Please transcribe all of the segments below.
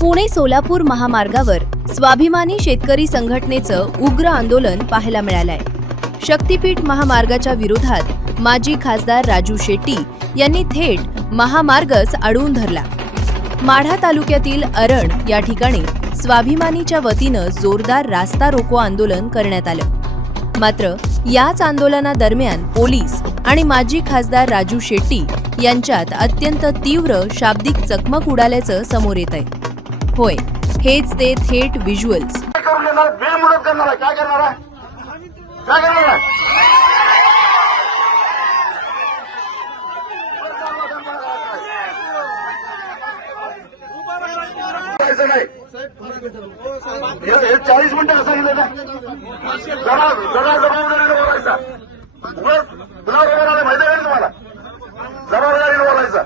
पुणे सोलापूर महामार्गावर स्वाभिमानी शेतकरी संघटनेचं उग्र आंदोलन पाहायला मिळालंय। शक्तीपीठ महामार्गाच्या विरोधात माजी खासदार राजू शेट्टी यांनी थेट महामार्गच अडवून धरला। माढा तालुक्यातील अरण या ठिकाणी स्वाभिमानीच्या वतीनं जोरदार रास्ता रोको आंदोलन करण्यात आलं। मात्र याच आंदोलनादरम्यान पोलीस आणि माजी खासदार राजू शेट्टी यांच्यात अत्यंत तीव्र शाब्दिक चकमक उडाल्याचं समोर येत आहे। होय, हेच ते थेट व्हिज्युअल्स। नाही 40 मिनिटं सांगितलं ना बोलायचा माहिती आहे तुम्हाला जबाबदारीने बोलायचं।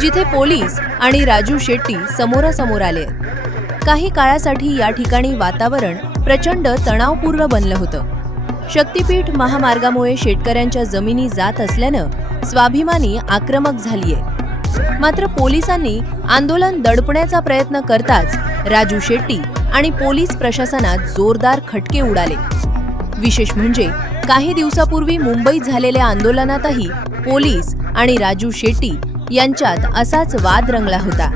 जिथे पोलीस आणि राजू शेट्टी समोरासमोर आले, काही काळासाठी या ठिकाणी वातावरण प्रचंड तणावपूर्ण बनलं होतं। शक्तीपीठ महामार्गामुळे शेतकऱ्यांच्या जमिनी जात असल्यानं स्वाभिमानी आक्रमक झालीये। मात्र पोलिसांनी आंदोलन दडपण्याचा प्रयत्न करताच राजू शेट्टी आणि पोलीस प्रशासनात जोरदार खटके उडाले। विशेष म्हणजे काही दिवसापूर्वी मुंबईत झालेल्या आंदोलनातही पोलीस आणि राजू शेट्टी यांच्यात असाच वाद रंगला होता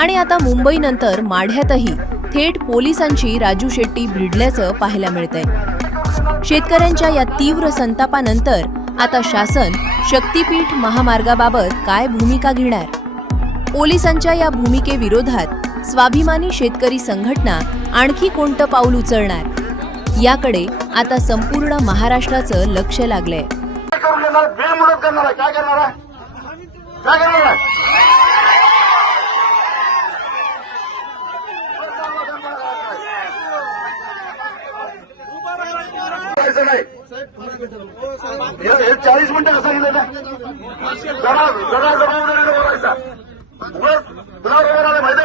आणि आता मुंबईनंतर माढ्यातही थेट पोलिसांची राजू शेट्टी भिडल्याचं पाहायला मिळतंय। शेतकऱ्यांच्या या तीव्र संतापानंतर आता शासन शक्तीपीठ महामार्गाबाबत काय भूमिका घेणार? पोलिसांच्या या भूमिकेविरोधात स्वाभिमानी शेतकरी संघटना आणखी कोणतं पाऊल उचलणार? याकडे आता संपूर्ण महाराष्ट्राचं लक्ष लागलंय। नाही 40 मिनिटं सांगितलं ना जबाबदारीने बोलायचा माहिती